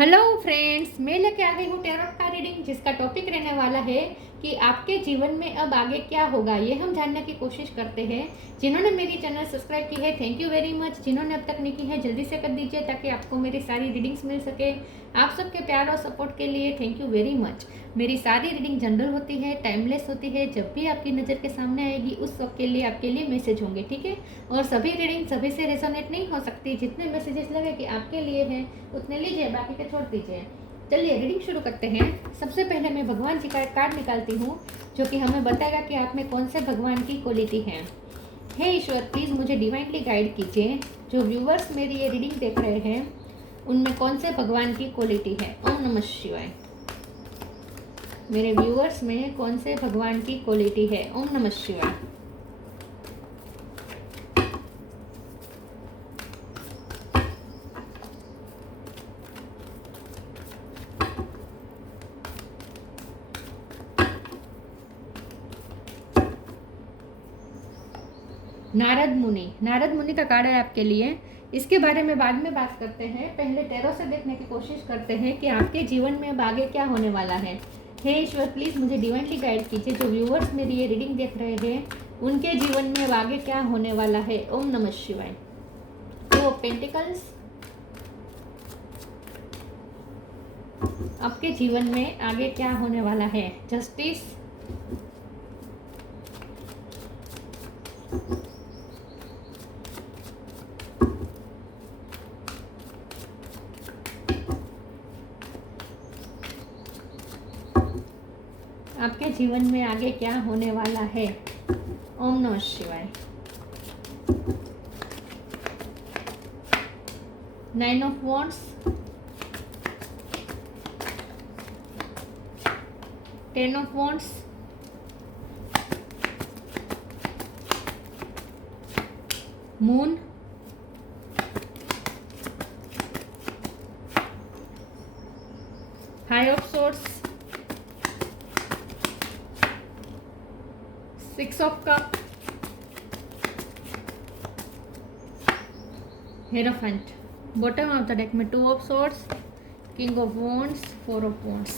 Hello friends, मैं लेके आ गई हूँ टैरोट का रीडिंग, जिसका टॉपिक रहने वाला है कि आपके जीवन में अब आगे क्या होगा। ये हम जानने की कोशिश करते हैं। जिन्होंने मेरी चैनल सब्सक्राइब की है, थैंक यू वेरी मच। जिन्होंने अब तक नहीं की है, जल्दी से कर दीजिए ताकि आपको मेरी सारी रीडिंग्स मिल सके। आप सबके प्यार और सपोर्ट के लिए थैंक यू वेरी मच। मेरी सारी रीडिंग जनरल होती है, टाइमलेस होती है। जब भी आपकी नज़र के सामने आएगी उस वक्त के लिए आपके लिए मैसेज होंगे, ठीक है। और सभी रीडिंग सभी से रेजोनेट नहीं हो सकती। जितने मैसेजेस लगे कि आपके लिए हैं उतने लीजिए, बाकी के छोड़ दीजिए। चलिए रीडिंग शुरू करते हैं। सबसे पहले मैं भगवान जी का कार्ड निकालती हूँ, जो कि हमें बताएगा कि आप में कौन से भगवान की क्वालिटी है। हे ईश्वर, प्लीज़ मुझे डिवाइनली गाइड कीजिए। जो व्यूवर्स मेरी ये रीडिंग देख रहे हैं उनमें कौन से भगवान की क्वालिटी है। ओम नमः शिवाय। मेरे व्यूवर्स में कौन से भगवान की क्वालिटी है। ओम नमः शिवाय। नारद मुनि का कार्ड है आपके लिए। इसके बारे में बाद में बात करते हैं। पहले टैरो से देखने की कोशिश करते हैं कि आपके जीवन में अब आगे क्या होने वाला है। हे ईश्वर, प्लीज़ मुझे डिवाइनली गाइड कीजिए। जो व्यूअर्स मेरी ये रीडिंग देख रहे हैं उनके जीवन में अब आगे क्या होने वाला है। ओम नमः शिवाय। टू ऑफ पेंटिकल्स, आपके जीवन में आगे क्या होने वाला है। जस्टिस, आपके जीवन में आगे क्या होने वाला है। ओम नमः शिवाय। Nine of wands, 10 of wands, moon, high of swords, 6 of cup, hierophant. Bottom of the deck में 2 of swords, king of wands, 4 of wands.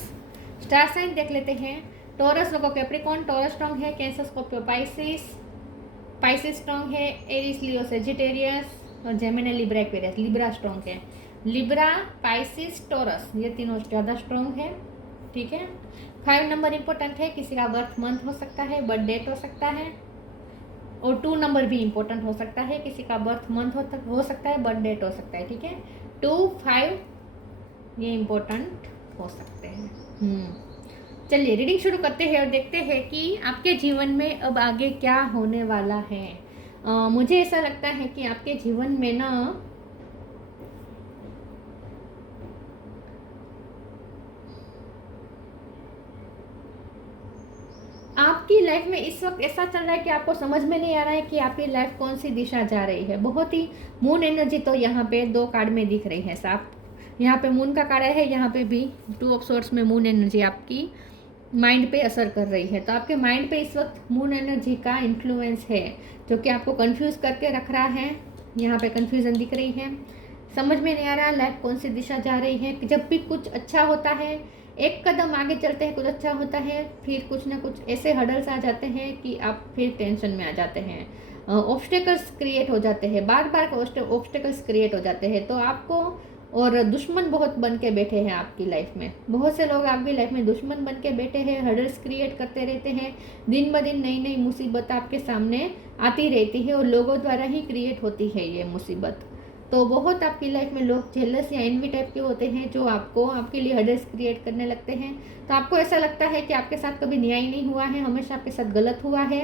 Star sign देख लेते हैं। टॉरस लोगों कैप्रिकॉर्न, टॉरस स्ट्रॉन्ग है। कैंसर स्कॉर्पियो पाइसिस स्ट्रॉन्ग है। Aries Leo Sagittarius और Gemini Libra Aquarius. Libra strong है। Libra, Pisces, Taurus, ये तीनों ज़्यादा स्ट्रॉन्ग है, ठीक है। 5 नंबर इंपॉर्टेंट है। किसी का बर्थ मंथ हो सकता है, बर्थ डेट हो सकता है। और 2 नंबर भी इंपॉर्टेंट हो सकता है। किसी का बर्थ मंथ हो सकता है, बर्थ डेट हो सकता है, ठीक है। 2, 5 ये इंपॉर्टेंट हो सकते हैं। चलिए रीडिंग शुरू करते हैं और देखते हैं कि आपके जीवन में अब आगे क्या होने वाला है। मुझे ऐसा लगता है कि आपके जीवन में ना आपकी लाइफ में इस वक्त ऐसा चल रहा है कि आपको समझ में नहीं आ रहा है कि आपकी लाइफ कौन सी दिशा जा रही है। बहुत ही मून एनर्जी तो यहाँ पे 2 कार्ड में दिख रही है साफ। यहाँ पे मून का कार्ड है, यहाँ पे भी 2 ऑफ सोर्स में मून एनर्जी आपकी माइंड पे असर कर रही है। तो आपके माइंड पे इस वक्त मून एनर्जी का इन्फ्लुएंस है, जो कि आपको कंफ्यूज करके रख रहा है। यहाँ पे कंफ्यूजन दिख रही है, समझ में नहीं आ रहा लाइफ कौन सी दिशा जा रही है। जब भी कुछ अच्छा होता है, एक कदम आगे चलते हैं, कुछ अच्छा होता है, फिर कुछ ना कुछ ऐसे हडल्स आ जाते हैं कि आप फिर टेंशन में आ जाते हैं। ऑब्स्टेकल्स क्रिएट हो जाते हैं, बार बार ऑब्स्टेकल्स क्रिएट हो जाते हैं। तो आपको और दुश्मन बहुत बन के बैठे हैं आपकी लाइफ में। बहुत से लोग आपकी लाइफ में दुश्मन बन के बैठे हैं, हर्डल्स क्रिएट करते रहते हैं। दिन ब दिन नई नई मुसीबत आपके सामने आती रहती है और लोगों द्वारा ही क्रिएट होती है ये मुसीबत। तो बहुत आपकी लाइफ में लोग जेलस या एनवी टाइप के होते हैं, जो आपके लिए हर्डल्स क्रिएट करने लगते हैं। तो आपको ऐसा लगता है कि आपके साथ कभी न्याय नहीं हुआ है, हमेशा आपके साथ गलत हुआ है।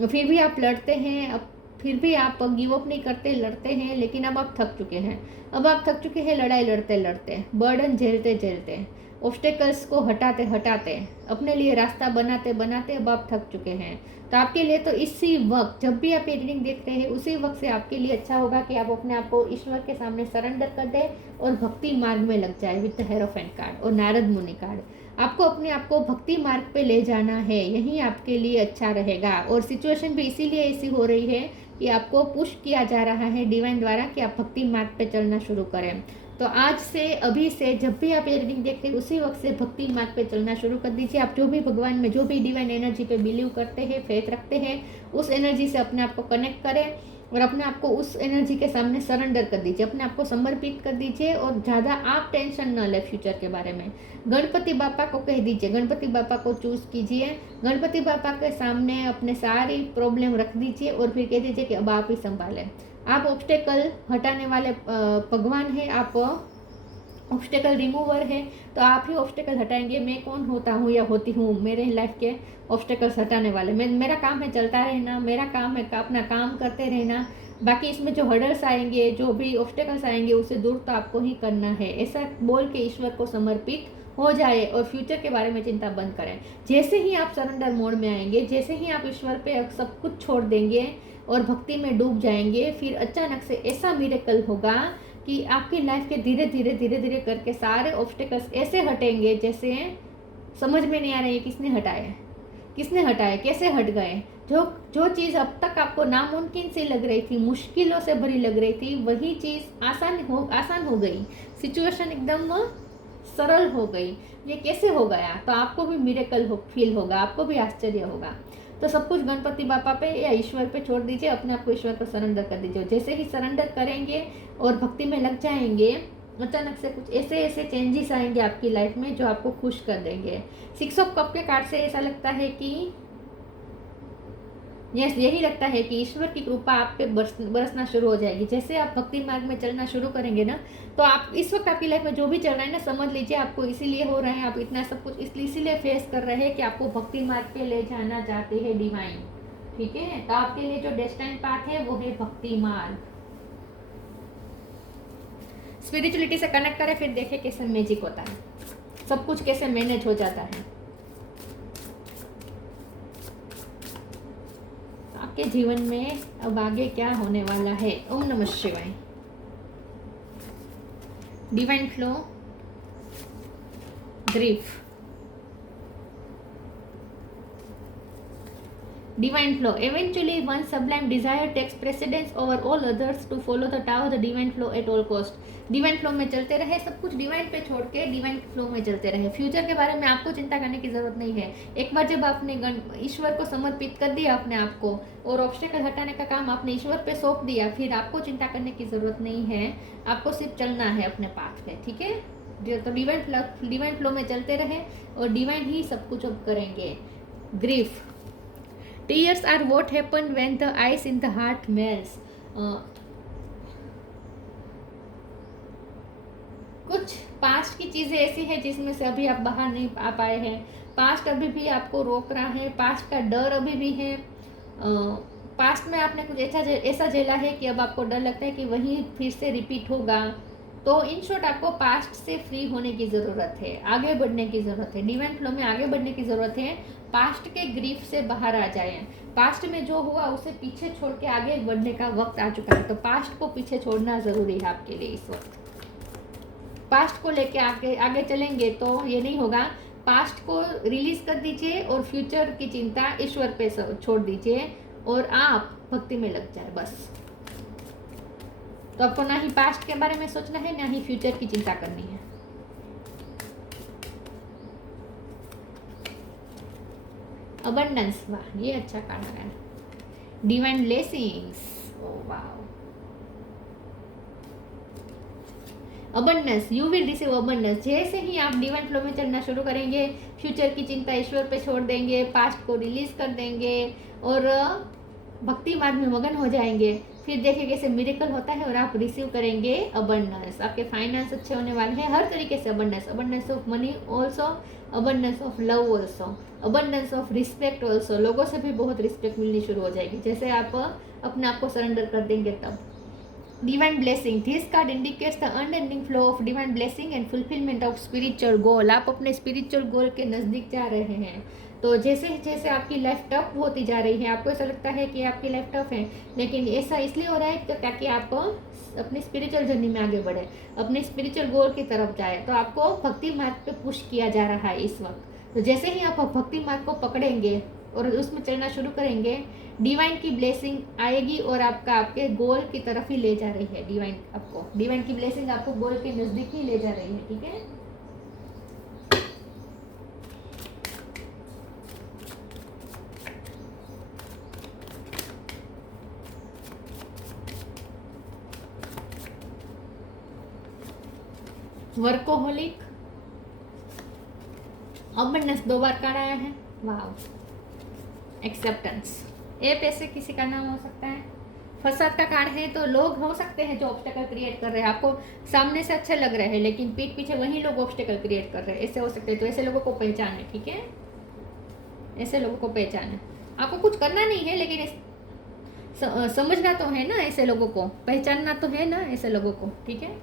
फिर भी आप लड़ते हैं, फिर भी आप गिव अप नहीं करते, लड़ते हैं। लेकिन अब आप थक चुके हैं। अब आप थक चुके हैं लड़ाई लड़ते लड़ते, बर्डन झेलते झेलते, ऑब्स्टेकल्स को हटाते हटाते, अपने लिए रास्ता बनाते बनाते अब आप थक चुके हैं। तो आपके लिए तो इसी वक्त, जब भी आप ये रीडिंग देखते हैं उसी वक्त से आपके लिए अच्छा होगा कि आप अपने आप को ईश्वर के सामने सरेंडर कर दें और भक्ति मार्ग में लग जाए विद द हेरोफेंट कार्ड और नारद मुनि कार्ड। आपको अपने आप को भक्ति मार्ग पे ले जाना है, यही आपके लिए अच्छा रहेगा। और सिचुएशन भी इसीलिए ऐसी हो रही है कि आपको पुश किया जा रहा है डिवाइन द्वारा कि आप भक्ति मार्ग पे चलना शुरू करें। तो आज से, अभी से, जब भी आप ये रीडिंग देखते हैं उसी वक्त से भक्ति मार्ग पे चलना शुरू कर दीजिए। आप जो भी भगवान में, जो भी डिवाइन एनर्जी पे बिलीव करते हैं, फेथ रखते हैं, उस एनर्जी से अपने आप को कनेक्ट करें और अपने आप को उस एनर्जी के सामने सरेंडर कर दीजिए, अपने आप को समर्पित कर दीजिए। और ज़्यादा आप टेंशन न ले फ्यूचर के बारे में। गणपति बापा को कह दीजिए, गणपति बापा को चूज कीजिए, गणपति बापा के सामने अपने सारी प्रॉब्लम रख दीजिए और फिर कह दीजिए कि अब आप ही संभालें। आप ऑब्स्टेकल हटाने वाले भगवान हैं, आप ऑब्स्टेकल रिमूवर है, तो आप ही ऑब्स्टेकल हटाएंगे। मैं कौन होता हूँ या होती हूँ मेरे लाइफ के ऑब्स्टेकल्स हटाने वाले? मेरा काम है चलता रहना, मेरा काम है अपना काम करते रहना। बाकी इसमें जो हर्डल्स आएंगे, जो भी ऑब्स्टेकल्स आएंगे, उसे दूर तो आपको ही करना है। ऐसा बोल के ईश्वर को समर्पित हो जाए और फ्यूचर के बारे में चिंता बंद करें। जैसे ही आप सरेंडर मोड में आएंगे, जैसे ही आप ईश्वर पे सब कुछ छोड़ देंगे और भक्ति में डूब जाएंगे, फिर अचानक से ऐसा मिरेकल होगा कि आपकी लाइफ के धीरे धीरे करके सारे ऑब्स्टेकल्स ऐसे हटेंगे जैसे समझ में नहीं आ रहा है किसने हटाए, कैसे हट गए। जो चीज़ अब तक आपको नामुमकिन सी लग रही थी, मुश्किलों से भरी लग रही थी, वही चीज़ आसान हो गई। सिचुएशन एकदम सरल हो गई। ये कैसे हो गया? तो आपको भी मिरेकल फील होगा, आपको भी आश्चर्य होगा। तो सब कुछ गणपति बापा पे या ईश्वर पे छोड़ दीजिए, अपने आप को ईश्वर पर सरेंडर कर दीजिए। जैसे ही सरेंडर करेंगे और भक्ति में लग जाएंगे, अचानक से कुछ ऐसे चेंजेस आएंगे आपकी लाइफ में जो आपको खुश कर देंगे। 6 ऑफ कप के कार्ड से ऐसा लगता है कि यही लगता है कि ईश्वर की कृपा आप पे बरसना शुरू हो जाएगी। जैसे आप भक्ति मार्ग में चलना शुरू करेंगे ना, तो आप इस वक्त आपकी लाइफ में जो भी चल रहा है ना, समझ लीजिए आपको इसीलिए हो रहा है, आप इतना सब कुछ इसीलिए फेस कर रहे हैं कि आपको भक्ति मार्ग पे ले जाना चाहते हैं डिवाइन। ठीक है, तो आपके लिए जो डेस्टाइन पाथ है वो है भक्ति मार्ग। स्पिरिचुअलिटी से कनेक्ट करें, फिर देखें कैसे मैजिक होता है, सब कुछ कैसे मैनेज हो जाता है। आपके जीवन में अब आगे क्या होने वाला है? ओम नमः शिवाय। Divine flow, grief, divine flow. Eventually one sublime desire takes precedence over all others to follow the Tao, the divine flow at all cost. Divine flow में चलते रहे, सब कुछ डिवाइन पे छोड़ के डिवाइन फ्लो में चलते रहे। फ्यूचर के बारे में आपको चिंता करने की जरूरत नहीं है। एक बार जब आपने ईश्वर को समर्पित कर दिया अपने आप को और ऑब्स्टेकल हटाने का काम आपने ईश्वर पे सौंप दिया, फिर आपको चिंता करने की जरूरत नहीं है। आपको सिर्फ चलना है अपने पाथ पे। ठीक है, तो डिवाइन फ्लो में चलते रहे और डिवाइन ही सब कुछ अब करेंगे। Grief, tears are what happen when the ice in the heart melts. कुछ पास्ट की चीज़ें ऐसी हैं जिसमें से अभी आप बाहर नहीं आ पाए हैं। पास्ट अभी भी आपको रोक रहा है, पास्ट का डर अभी भी है। पास्ट में आपने कुछ ऐसा झेला है कि अब आपको डर लगता है कि वही फिर से रिपीट होगा। तो इन शॉर्ट आपको पास्ट से फ्री होने की ज़रूरत है, आगे बढ़ने की ज़रूरत है। डिवाइन फ्लो में आगे बढ़ने की ज़रूरत है। पास्ट के ग्रीफ से बाहर आ जाए। पास्ट में जो हुआ उसे पीछे छोड़ के आगे बढ़ने का वक्त आ चुका है। तो पास्ट को पीछे छोड़ना ज़रूरी है आपके लिए इस वक्त। पास्ट को लेके आगे चलेंगे तो ये नहीं होगा। पास्ट को रिलीज कर दीजिए और फ्यूचर की चिंता ईश्वर पे छोड़ दीजिए और आप भक्ति में लग जाए बस। तो आपको ना ही पास्ट के बारे में सोचना है, ना ही फ्यूचर की चिंता करनी है। अबंडेंस, वाह ये अच्छा कार्ड आ गया। Divine blessings, oh wow. Abundance, you will receive abundance. जैसे ही आप डिवाइन फ्लो में चलना शुरू करेंगे, फ्यूचर की चिंता ईश्वर पे छोड़ देंगे, पास्ट को रिलीज कर देंगे और भक्ति मार्ग में मगन हो जाएंगे, फिर देखिए कैसे मिरेकल होता है और आप रिसीव करेंगे अबंडेंस। आपके फाइनेंस अच्छे होने वाले हैं, हर तरीके से abundance. Abundance of money also, abundance of love also, abundance of respect also. लोगों से भी बहुत रिस्पेक्ट मिलनी शुरू हो जाएगी जैसे आप अपने आप को सरेंडर कर देंगे तब। Divine blessing, this card indicates the unending flow of divine blessing and fulfilment of spiritual goal. आप अपने स्पिरिचुअल गोल के नज़दीक जा रहे हैं। तो जैसे जैसे आपकी लाइफ टफ होती जा रही है, आपको ऐसा लगता है कि आपकी लाइफ टफ है, लेकिन ऐसा इसलिए हो रहा है ताकि आप अपनी स्पिरिचुअल जर्नी में आगे बढ़े, अपने स्पिरिचुअल गोल की तरफ जाए। तो आपको भक्ति मार्ग पे पुश किया जा रहा है इस वक्त। तो जैसे ही आप भक्ति मार्ग को पकड़ेंगे और उसमें चलना शुरू करेंगे, डिवाइन की ब्लेसिंग आएगी और आपका आपके गोल की तरफ ही ले जा रही है। डिवाइन की ब्लेसिंग आपको गोल के नज़दीक ही ले जा रही है। ठीक है, वर्कोहोलिक, अबंडेंस 2 बार कार्ड आया है। वाह, एक्सेप्टेंस, ये पैसे किसी का नाम हो सकता है। फसाद का कार्ड है, तो लोग हो सकते हैं जो ऑब्स्टेकल क्रिएट कर रहे हैं, आपको सामने से अच्छे लग रहे हैं लेकिन पीठ पीछे वही लोग ऑब्स्टेकल क्रिएट कर रहे हैं, ऐसे हो सकते हैं। तो ऐसे लोगों को पहचाने। ठीक है, ऐसे लोगों को पहचाने। आपको कुछ करना नहीं है लेकिन समझना तो है ना, ऐसे लोगों को पहचानना तो है ना ऐसे लोगों को। ठीक है,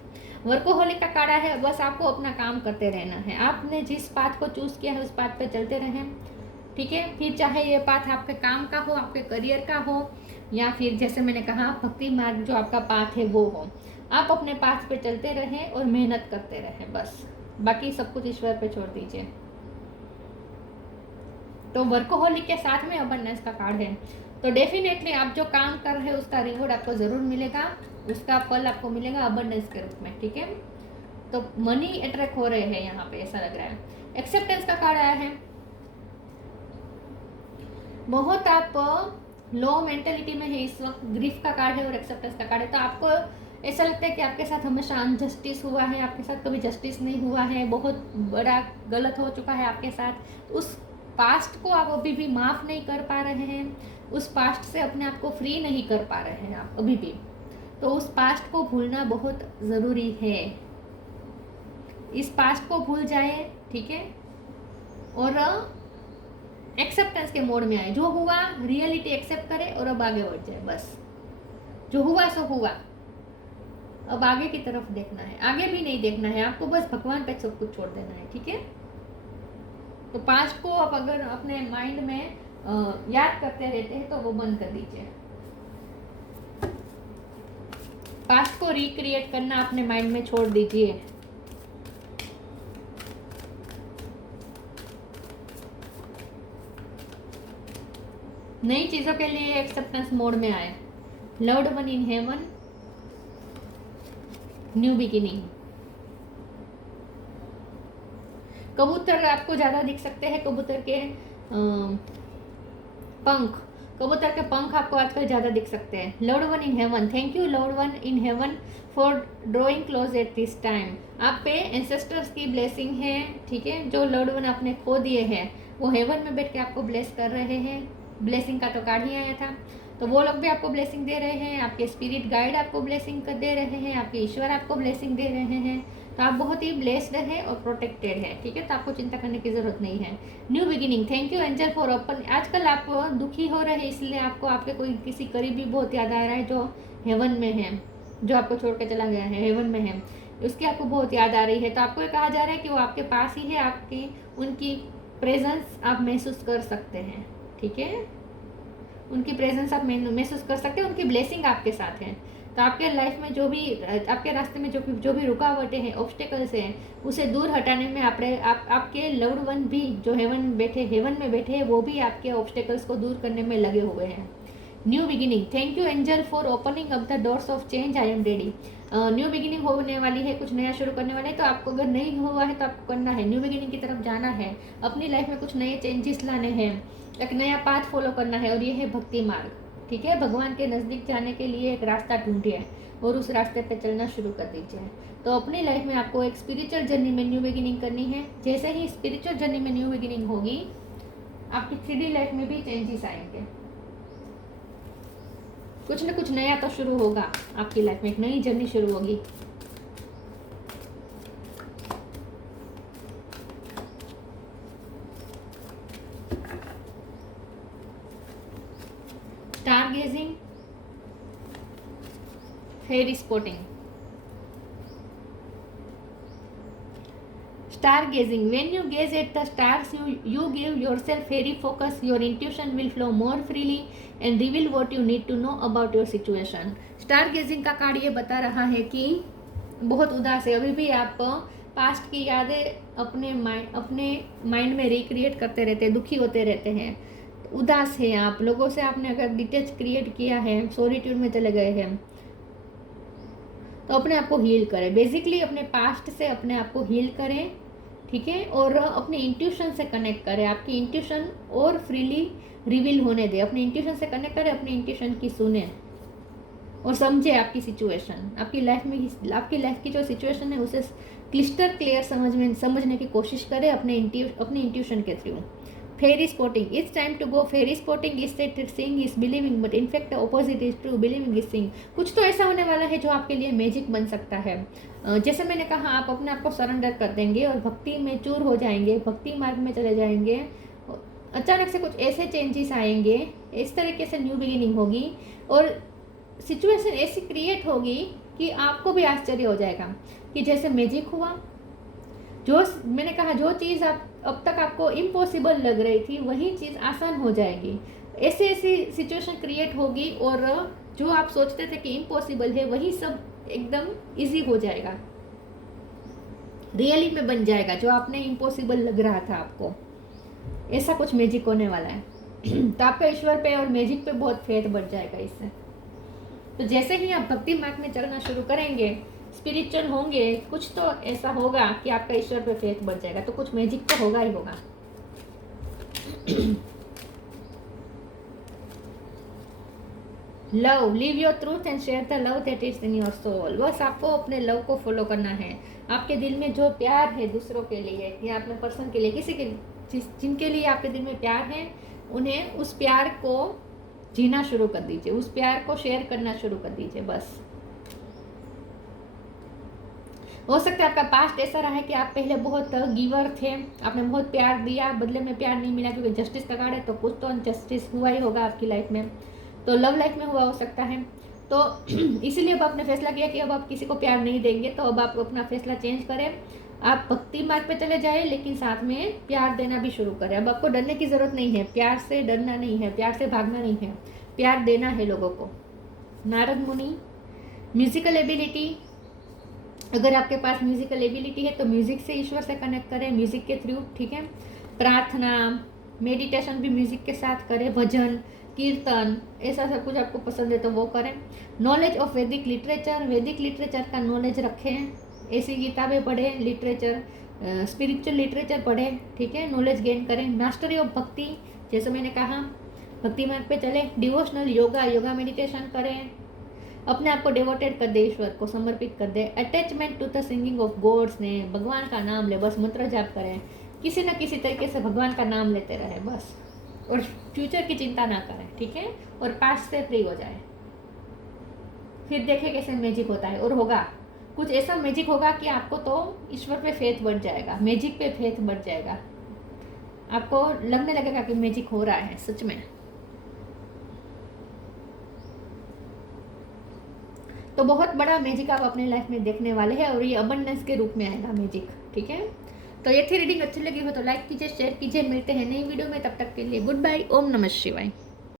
वर्कोहोलिक का कार्ड है, बस आपको अपना काम करते रहना है। आपने जिस पाथ को चूज किया है उस पाथ पे चलते रहें। ठीक है, फिर चाहे ये पाथ आपके काम का हो, आपके करियर का हो, या फिर जैसे मैंने कहा भक्ति मार्ग जो आपका पाथ है वो हो, आप अपने पाथ पे चलते रहें और मेहनत करते रहें, बस बाकी सब कुछ ईश्वर पे छोड़ दीजिए। तो वर्कोहोलिक के साथ में अबंडेंस का कार्ड है, तो डेफिनेटली आप जो काम कर रहे हैं उसका रिवॉर्ड आपको ज़रूर मिलेगा, उसका फल आपको मिलेगा अबंडेंस के रूप में। ठीक है, तो मनी अट्रैक्ट हो रहे हैं यहाँ पे, ऐसा लग रहा है। एक्सेप्टेंस का कार्ड आया है, बहुत आप लो मेंटेलिटी में है इस वक्त। ग्रीफ का कार्ड है और एक्सेप्टेंस का कार्ड है, तो आपको ऐसा लगता है कि आपके साथ हमेशा अनजस्टिस हुआ है, आपके साथ कभी जस्टिस नहीं हुआ है, बहुत बड़ा गलत हो चुका है आपके साथ। उस पास्ट को आप अभी भी माफ़ नहीं कर पा रहे हैं, उस पास्ट से अपने आप को फ्री नहीं कर पा रहे हैं आप अभी भी। तो उस पास्ट को भूलना बहुत ज़रूरी है, इस पास्ट को भूल जाए। ठीक है, और एक्सेप्टेंस के मोड में आए, जो हुआ रियलिटी एक्सेप्ट करे और अब आगे बढ़ जाए। बस जो हुआ सो हुआ, अब आगे की तरफ देखना है, आगे भी नहीं देखना है आपको, बस भगवान पे सब कुछ छोड़ देना है। ठीक है, तो पास्ट को आप अगर अपने माइंड में याद करते रहते हैं तो वो बंद कर दीजिए। पास्ट को रिक्रिएट करना अपने माइंड में छोड़ दीजिए। नई चीजों के लिए एक्सेप्टेंस मोड में आए। Loved one in heaven, new beginning. कबूतर आपको ज्यादा दिख सकते हैं, कबूतर के पंख, कबूतर के पंख आपको आजकल ज्यादा दिख सकते हैं। Loved one in heaven, thank you loved one in heaven for drawing close at this time. आप पे एंसेस्टर्स की ब्लेसिंग है। ठीक है, जो लव्ड वन आपने खो दिए हैं वो हेवन में बैठ के आपको ब्लेस कर रहे हैं। ब्लेसिंग का तो कार्ड ही आया था, तो वो लोग भी आपको ब्लेसिंग दे रहे हैं, आपके स्पिरिट गाइड आपको ब्लेसिंग कर दे रहे हैं, आपके ईश्वर आपको ब्लेसिंग दे रहे हैं। तो आप बहुत ही ब्लेस्ड है और प्रोटेक्टेड है। ठीक है, तो आपको चिंता करने की जरूरत नहीं है। New beginning, thank you angel for open. आजकल आप दुखी हो रहे हैं, इसलिए आपको आपके कोई किसी करीबी बहुत याद आ रहा है जो हेवन में है, जो आपको छोड़ के चला गया है, हेवन में है, उसकी आपको बहुत याद आ रही है। तो आपको ये कहा जा रहा है कि वो आपके पास ही है, आपकी उनकी प्रेजेंस आप महसूस कर सकते हैं। ठीक है, उनकी प्रेजेंस आप महसूस कर सकते हैं, उनकी ब्लेसिंग आपके साथ है। तो आपके लाइफ में जो भी आपके रास्ते में जो भी रुकावटें हैं, ऑब्स्टेकल्स हैं, उसे दूर हटाने में आपके लव्ड वन भी जो हेवन में बैठे हैं वो भी आपके ऑब्स्टेकल्स को दूर करने में लगे हुए हैं। New beginning, thank you angel for opening up the doors of change, I am ready. New beginning होने वाली है, कुछ नया शुरू करने वाले हैं। तो आपको अगर नहीं हुआ है तो आपको करना है, न्यू बिगिनिंग की तरफ जाना है, अपनी लाइफ में कुछ नए चेंजेस लाने हैं, एक नया पाथ फॉलो करना है, और ये है भक्ति मार्ग। ठीक है, भगवान के नज़दीक जाने के लिए एक रास्ता ढूंढिए और उस रास्ते पे चलना शुरू कर दीजिए। तो अपनी लाइफ में आपको एक स्पिरिचुअल जर्नी में न्यू बिगिनिंग करनी है। जैसे ही स्पिरिचुअल जर्नी में न्यू बिगिनिंग होगी, आपकी 3D लाइफ में भी चेंजेस आएंगे, कुछ न कुछ नया तो शुरू होगा आपकी लाइफ में, एक नई जर्नी शुरू होगी। Star gazing, fairy spotting. Star gazing, when you gaze at the stars, you give yourself fairy focus, your intuition will flow more freely and reveal what you need to know about your situation. Star gazing का card ये बता रहा है कि बहुत उदास है, अभी भी आप पास्ट की यादें अपने माइंड में रिक्रिएट करते रहते हैं, दुखी होते रहते हैं। उदास है आप, लोगों से आपने अगर डिटेच क्रिएट किया है, सॉलिट्यूड में चले गए हैं, तो अपने आप को हील करें। बेसिकली अपने पास्ट से अपने आप को हील करें, ठीक है, और अपने इंट्यूशन से कनेक्ट करें। आपकी इंट्यूशन और फ्रीली रिवील होने दें। अपने इंट्यूशन से कनेक्ट करें, अपने इंट्यूशन की सुने और समझे आपकी सिचुएशन, आपकी लाइफ में, आपकी लाइफ की जो सिचुएशन है उसे क्लिस्टर क्लियर समझने की कोशिश करें अपने इंट्यूशन के थ्रू। Fairy spotting, it's time to go fairy spotting. Is set seeing is believing, but in fact opposite is true, believing is seeing. कुछ तो ऐसा होने वाला है जो आपके लिए मैजिक बन सकता है। जैसे मैंने कहा, आप अपने आप को सरेंडर कर देंगे और भक्ति में चूर हो जाएंगे, भक्ति मार्ग में चले जाएंगे। अचानक से कुछ ऐसे चेंजेस आएंगे, इस तरीके से न्यू बिगिनिंग होगी और सिचुएशन ऐसी क्रिएट होगी कि आपको भी आश्चर्य हो जाएगा कि जैसे मैजिक हुआ। जो मैंने कहा, जो चीज़ आप अब तक आपको इम्पॉसिबल लग रही थी वही चीज़ आसान हो जाएगी। ऐसी सिचुएशन क्रिएट होगी और जो आप सोचते थे कि इम्पॉसिबल है वही सब एकदम इजी हो जाएगा, रियली में बन जाएगा। जो आपने इम्पॉसिबल लग रहा था आपको, ऐसा कुछ मैजिक होने वाला है। तो आपका ईश्वर पे और मैजिक पे बहुत फेथ बढ़ जाएगा इससे। तो जैसे ही आप भक्ति मार्ग में चलना शुरू करेंगे, स्पिरिचुअल होंगे, कुछ तो ऐसा होगा कि आपका ईश्वर पे फेथ बढ़ जाएगा। तो कुछ मैजिक तो होगा ही होगा। Love, live your truth and share the love that is in your soul. बस आपको अपने लव को फॉलो करना है। आपके दिल में जो प्यार है दूसरों के लिए या अपने पर्सन के लिए, किसी के जिनके लिए आपके दिल में प्यार है, उन्हें उस प्यार को जीना शुरू कर दीजिए, उस प्यार को शेयर करना शुरू कर दीजिए। बस हो सकता है आपका पास्ट ऐसा रहा है कि आप पहले बहुत गिवर थे, आपने बहुत प्यार दिया, बदले में प्यार नहीं मिला, क्योंकि जस्टिस का कार्ड है तो कुछ तो अनजस्टिस हुआ ही होगा आपकी लाइफ में। तो लव लाइफ में हुआ हो सकता है। तो इसीलिए अब आपने फैसला किया कि अब आप किसी को प्यार नहीं देंगे। तो अब आप अपना फैसला चेंज करें, आप भक्ति मार्ग पे चले जाए, लेकिन साथ में प्यार देना भी शुरू करें। अब आपको डरने की ज़रूरत नहीं है, प्यार से डरना नहीं है, प्यार से भागना नहीं है, प्यार देना है लोगों को। नारद मुनि, म्यूजिकल एबिलिटी, अगर आपके पास म्यूजिकल एबिलिटी है तो म्यूजिक से ईश्वर से कनेक्ट करें, म्यूजिक के थ्रू, ठीक है। प्रार्थना, मेडिटेशन भी म्यूजिक के साथ करें, भजन, कीर्तन, ऐसा सब कुछ आपको पसंद है तो वो करें। नॉलेज ऑफ वैदिक लिटरेचर का नॉलेज रखें, ऐसी किताबें पढ़ें, लिटरेचर, स्पिरिचुअल लिटरेचर पढ़ें, ठीक है, नॉलेज गेन करें। मास्टरी ऑफ भक्ति, जैसे मैंने कहा, भक्ति मार्ग पे चले। डिवोशनल योगा मेडिटेशन करें, अपने आप को डिवोटेड कर दे, ईश्वर को समर्पित कर दे। Attachment to the singing of gods ने, भगवान का नाम ले, बस मंत्र जाप करें, किसी न किसी तरीके से भगवान का नाम लेते रहे बस, और फ्यूचर की चिंता ना करें, ठीक है, और पास्ट से फ्री हो जाए। फिर देखें कैसे मैजिक होता है, और होगा कुछ ऐसा मैजिक होगा कि आपको तो ईश्वर पे फेथ बढ़ जाएगा, मैजिक पे फेथ बढ़ जाएगा, आपको लगने लगेगा कि मैजिक हो रहा है सच में। तो बहुत बड़ा मैजिक आप अपने लाइफ में देखने वाले हैं, और ये अबंडेंस के रूप में आएगा मैजिक, ठीक है। तो ये थी रीडिंग अच्छी लगी हो तो लाइक कीजिए, शेयर कीजिए। मिलते हैं नई वीडियो में, तब तक के लिए गुड बाय। ओम नमः शिवाय।